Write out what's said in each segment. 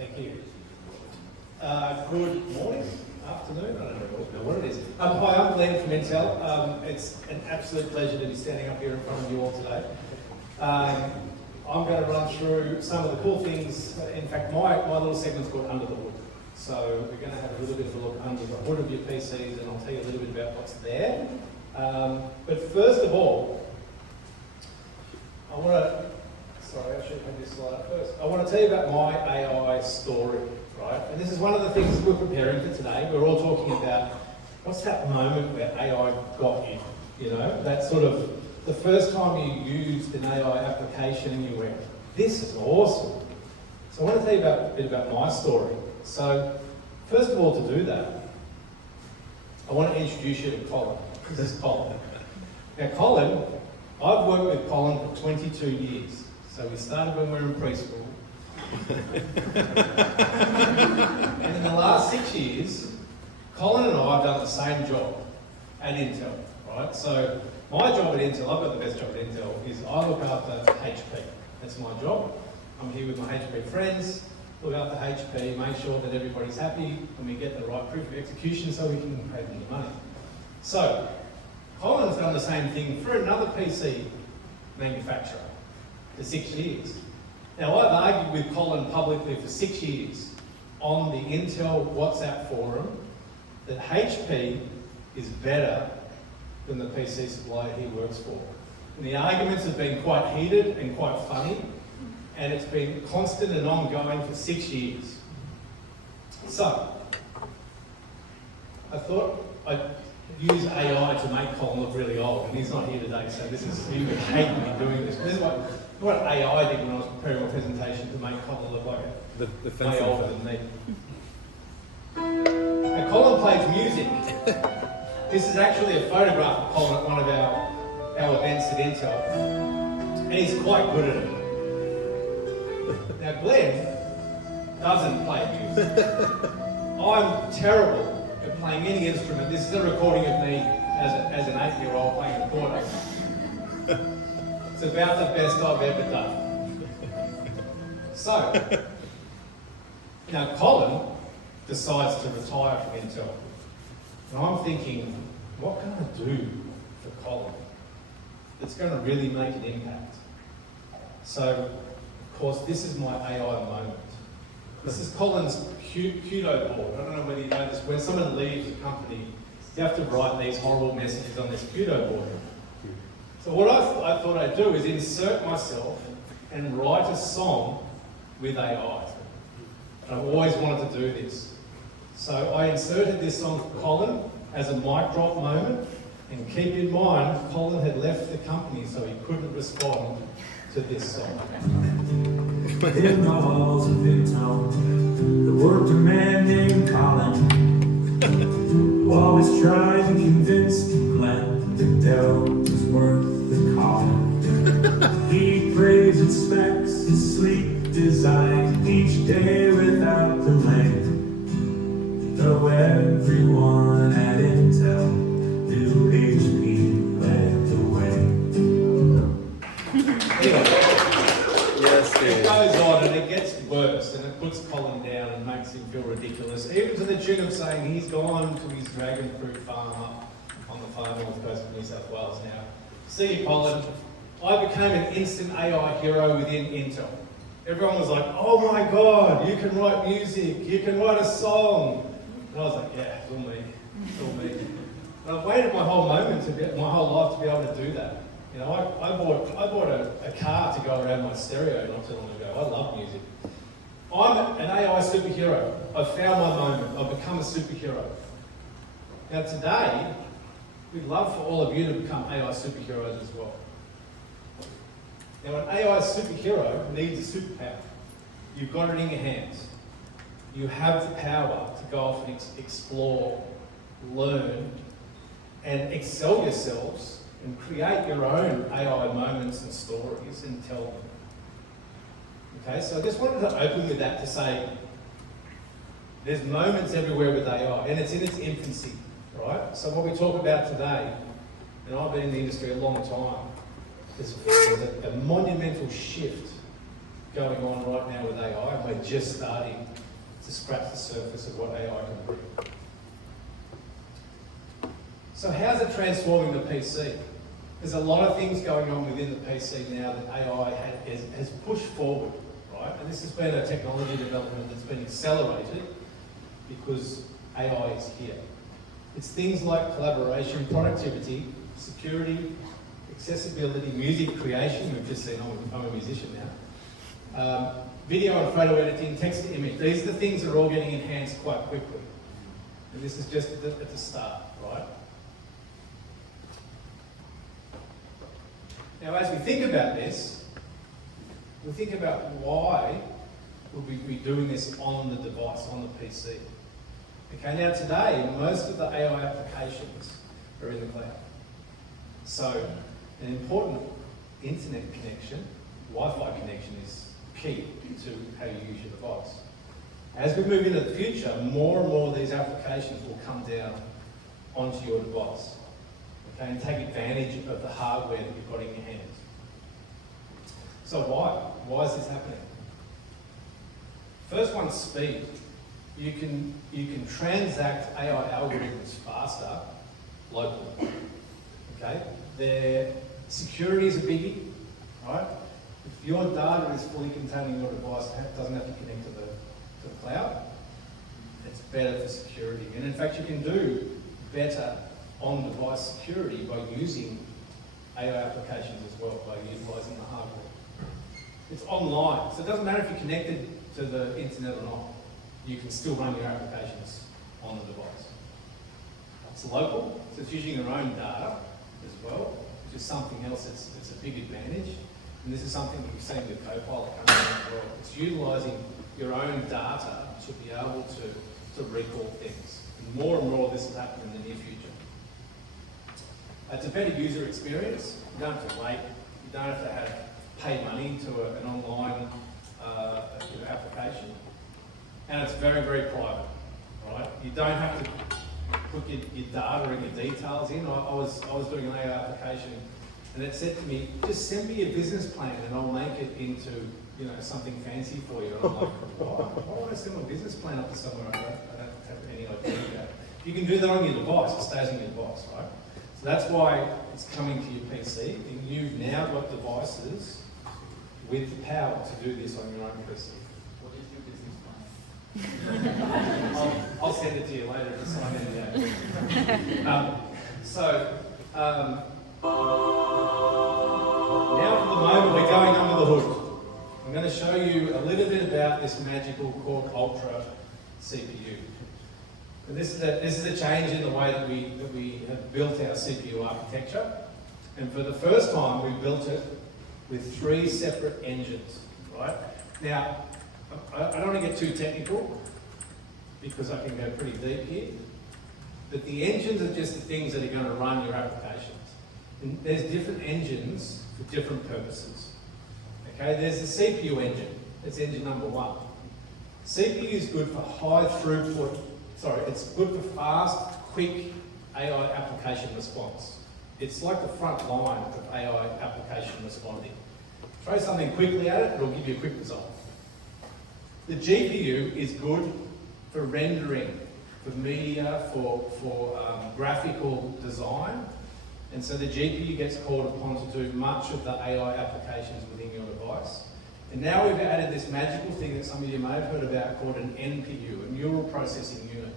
Thank you. Good morning, afternoon, I don't know what it is. Hi, I'm Glen from Intel. It's an absolute pleasure to be standing up here in front of you all today. I'm going to run through some of the cool things. In fact, my little segment's called Under the Hood. So we're going to have a little bit of a look under the hood of your PCs, and I'll tell you a little bit about what's there. But first of all, I should have this slide up first. I want to tell you about my AI story, right? And this is one of the things we're preparing for today. We're all talking about what's that moment where AI got you, you know? That sort of the first time you used an AI application and you went, this is awesome. So I want to tell you a bit about my story. So first of all, to do that, I want to introduce you to Colin. This is Colin. Now Colin, I've worked with Colin for 22 years. So we started when we were in preschool. And in the last 6 years, Colin and I have done the same job at Intel, right? So my job at Intel, I've got the best job at Intel, is I look after HP. That's my job. I'm here with my HP friends, look after HP, make sure that everybody's happy and we get the right proof of execution so we can pay them the money. So Colin's done the same thing for another PC manufacturer for 6 years. Now I've argued with Colin publicly for 6 years on the Intel WhatsApp forum that HP is better than the PC supplier he works for. And the arguments have been quite heated and quite funny, and it's been constant and ongoing for 6 years. So, I thought I'd use AI to make Colin look really old, and he's not here today, so he would hate me doing this. This is what AI did when I was preparing my presentation to make Colin look like way older than me. Now, Colin plays music. This is actually a photograph of Colin at one of our events at Intel, and he's quite good at it. Now, Glen doesn't play music. I'm terrible at playing any instrument. This is a recording of me as an 8-year-old playing a quarter. It's about the best I've ever done. So, now Colin decides to retire from Intel. And I'm thinking, what can I do for Colin that's going to really make an impact? So, of course, this is my AI moment. This is Colin's Kudo board. I don't know whether you know this. When someone leaves a company, you have to write these horrible messages on this Kudo board. So what I thought I'd do is insert myself and write a song with AI. And I've always wanted to do this. So I inserted this song for Colin as a mic drop moment. And keep in mind, Colin had left the company, so he couldn't respond to this song. In the halls of Intel, there worked a man named Colin, who always tried to convince Glen that Dell was worth the calling. He praised its specs, his sleek design, each day without delay. Though everyone at Intel knew HP led the way. It goes on and it gets worse, and it puts Colin down and makes him feel ridiculous, even to the tune of saying he's gone to his dragon fruit farm up on the far north coast of New South Wales now. See you, Colin. I became an instant AI hero within Intel. Everyone was like, oh my God, you can write music, you can write a song. And I was like, yeah, it's all me, it's all me. And I've waited my whole life to be able to do that. You know, I bought a car to go around my stereo not too long ago. I love music. I'm an AI superhero. I've found my moment. I've become a superhero. Now today, we'd love for all of you to become AI superheroes as well. Now an AI superhero needs a superpower. You've got it in your hands. You have the power to go off and explore, learn, and excel yourselves and create your own AI moments and stories and tell them. Okay, so I just wanted to open with that to say there's moments everywhere with AI, and it's in its infancy, right? So what we talk about today, and I've been in the industry a long time, there's a monumental shift going on right now with AI, and we're just starting to scratch the surface of what AI can bring. So how's it transforming the PC? There's a lot of things going on within the PC now that AI has pushed forward, right? And this has been a technology development that's been accelerated because AI is here. It's things like collaboration, productivity, security, accessibility, music creation. We've just seen, I'm a musician now. Video and photo editing, text to image. These are the things that are all getting enhanced quite quickly. And this is just at the start, right? Now, as we think about this, we think about why would we be doing this on the device, on the PC. Okay, now today, most of the AI applications are in the cloud. So, an important internet connection, Wi-Fi connection, is key to how you use your device. As we move into the future, more and more of these applications will come down onto your device, okay, and take advantage of the hardware that you've got in your hands. So why? Why is this happening? First one's speed. You can transact AI algorithms faster locally. Okay? Their security is a biggie, right? If your data is fully contained in your device, it doesn't have to connect to the cloud, it's better for security. And in fact, you can do better on-device security by using AI applications as well, by utilising the hardware. It's online, so it doesn't matter if you're connected to the internet or not. You can still run your applications on the device. It's local, so it's using your own data as well, which is something else that's a big advantage. And this is something that we've seen with Copilot coming in as well. It's utilising your own data to be able to recall things. And more of this will happen in the near future. It's a better user experience. You don't have to wait. You don't have to pay money to an online application. And it's very, very private, right? You don't have to put your data and your details in. I was doing an AI application, and it said to me, just send me your business plan and I'll make it into, something fancy for you. And I'm like, why would I send my business plan up to somewhere I don't have any idea about? You can do that on your device. It stays on your device, right? So that's why it's coming to your PC. And you've now got devices with the power to do this on your own PC. What is your business plan? I'll send it to you later to sign it out. Now for the moment we're going under the hood. I'm going to show you a little bit about this magical Core Ultra CPU. And this is a change in the way that we have built our CPU architecture. And for the first time we built it with 3 separate engines, right? Now, I don't want to get too technical because I can go pretty deep here, but the engines are just the things that are going to run your applications. And there's different engines for different purposes. Okay, there's the CPU engine. It's engine number 1. CPU is good for it's good for fast, quick AI application response. It's like the front line of AI application responding. Throw something quickly at it, it'll give you a quick result. The GPU is good for rendering, for media, for graphical design. And so the GPU gets called upon to do much of the AI applications within your device. And now we've added this magical thing that some of you may have heard about called an NPU, a neural processing unit.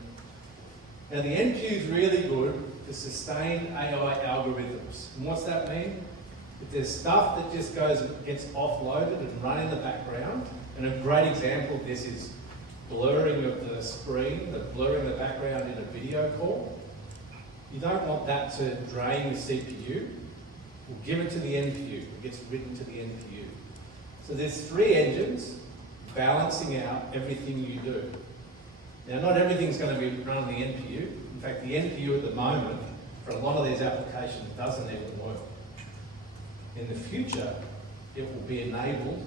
Now the NPU is really good for sustained AI algorithms. And what's that mean? If there's stuff that just gets offloaded and run in the background, and a great example of this is blurring of the screen, blurring the background in a video call. You don't want that to drain the CPU. We'll give it to the NPU. It gets written to the NPU. So there's 3 engines balancing out everything you do. Now, not everything's going to be run on the NPU. In fact, the NPU at the moment, for a lot of these applications, doesn't even work. In the future, it will be enabled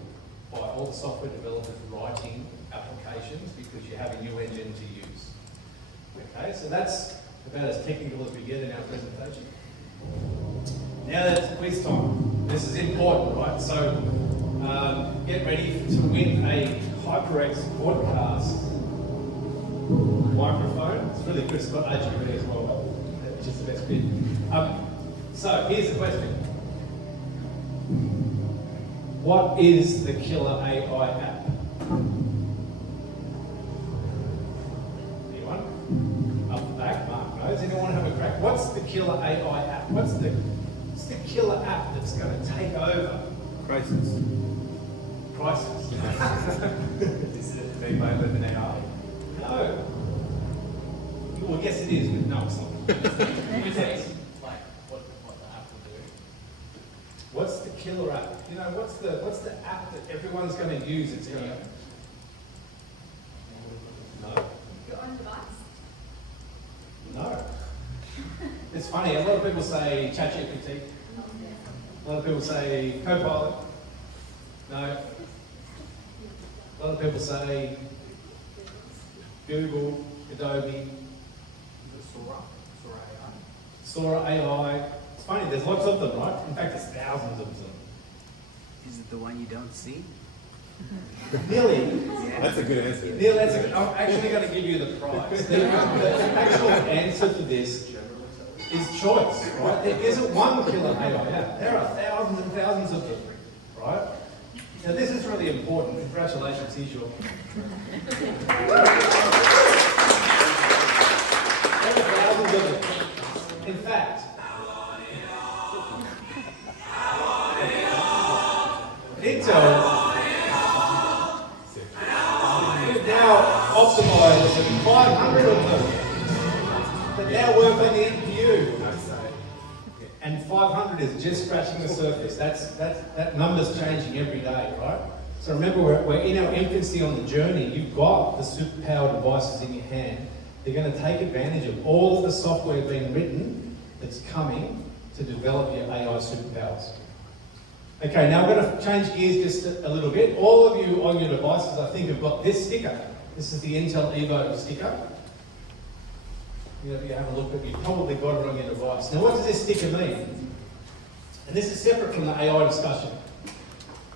by all the software developers writing applications because you have a new engine to use. Okay, so that's about as technical as we get in our presentation. Now that's quiz time. This is important, right? So Get ready to win a HyperX podcast microphone. It's really good. It's got RGB as well, which is the best bit. So here's the question. What is the killer AI app? Anyone? Up the back, Mark knows. Anyone have a crack? What's the killer AI app? What's the killer app that's going to take over? Crisis. Crisis. Is it made by OpenAI? No. Well, yes it is, but no, it's not. Who says, like, what the app will do? What's the killer app? You know, what's the app that everyone's going to use? It's going to. No. Your own device? No. It's funny. A lot of people say ChatGPT. A lot of people say Copilot. No. A lot of people say Google, Adobe, Is it Sora? Sora AI? Sora AI. It's funny. There's lots of them, right? In fact, there's thousands of them. Is it the one you don't see? Nearly. That's a good answer. Neil, I'm actually going to give you the prize. The actual answer to this is choice, right? There isn't one killer AI app. There are thousands and thousands of them, right? Now this is really important. Congratulations, here's your. There are thousands of them. In fact, Intel we've now optimized 500 of them that now work on the NPU. And 500 is just scratching the surface. That number's changing every day, right? So remember, we're in our infancy on the journey. You've got the superpower devices in your hand. They're going to take advantage of all of the software being written that's coming to develop your AI superpowers. Okay, now I'm going to change gears just a little bit. All of you on your devices, I think, have got this sticker. This is the Intel Evo sticker. You know, if you have a look at it, you've probably got it on your device. Now, what does this sticker mean? And this is separate from the AI discussion.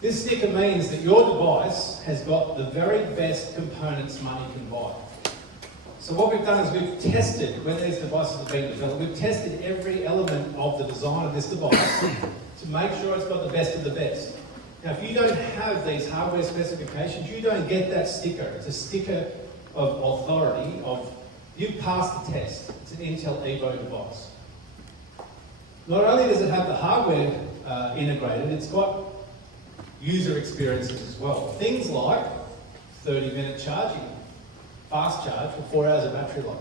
This sticker means that your device has got the very best components money can buy. So what we've done is we've tested, when these devices have been developed, we've tested every element of the design of this device to make sure it's got the best of the best. Now, if you don't have these hardware specifications, you don't get that sticker. It's a sticker of authority, of you've passed the test. It's an Intel Evo device. Not only does it have the hardware integrated, it's got user experiences as well. Things like 30-minute charging, fast charge for 4 hours of battery life.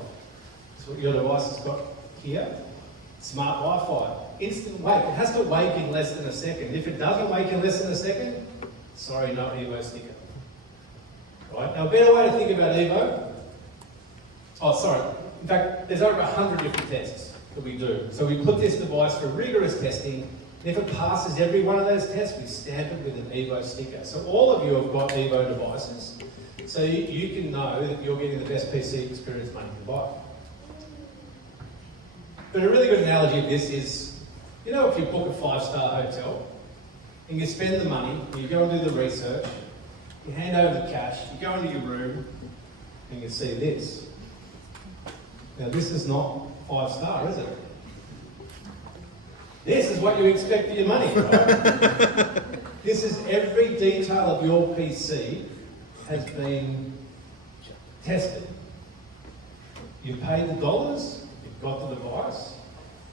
That's what your device has got here. Smart Wi-Fi, instant wake. It has to wake in less than a second. If it doesn't wake in less than a second, sorry, no Evo sticker. Right, now a better way to think about Evo, in fact, there's over 100 different tests that we do. So we put this device for rigorous testing. If it passes every one of those tests, we stamp it with an Evo sticker. So all of you have got Evo devices, so you can know that you're getting the best PC experience money can buy. But a really good analogy of this is, you know, if you book a 5-star hotel and you spend the money, you go and do the research, you hand over the cash, you go into your room and you see this. Now this is not 5-star, is it? This is what you expect for your money, right? This is every detail of your PC has been tested. You've paid the dollars, you've got the device,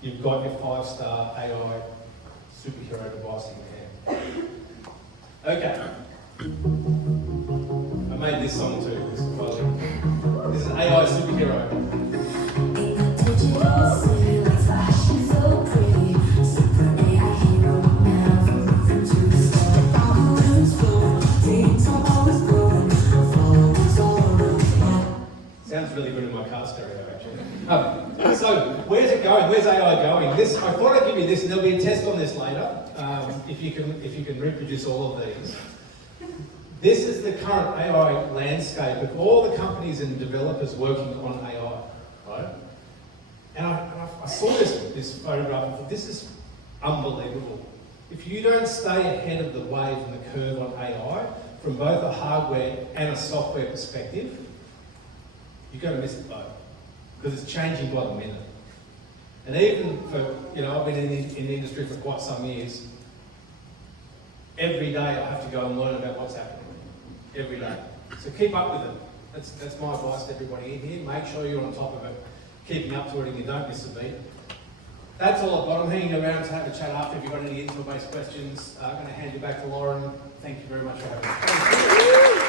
you've got your 5-star AI superhero device in your hand. Okay. I made this song too. This is AI superhero. Sounds really good in my car stereo, actually. So, where's it going? Where's AI going? I thought I'd give you this, and there'll be a test on this later, if you can reproduce all of these. This is the current AI landscape of all the companies and developers working on AI, right? And I saw this photograph and thought, this is unbelievable. If you don't stay ahead of the wave and the curve on AI, from both a hardware and a software perspective, you're going to miss the boat. Because it's changing by the minute. And even for, I've been in the industry for quite some years. Every day I have to go and learn about what's happening. Every day. So keep up with it. That's my advice to everybody in here. Make sure you're on top of it, keeping up to it, and you don't miss a beat. That's all I've got. I'm hanging around to have a chat after if you've got any interval-based questions. I'm going to hand you back to Lauren. Thank you very much for having me.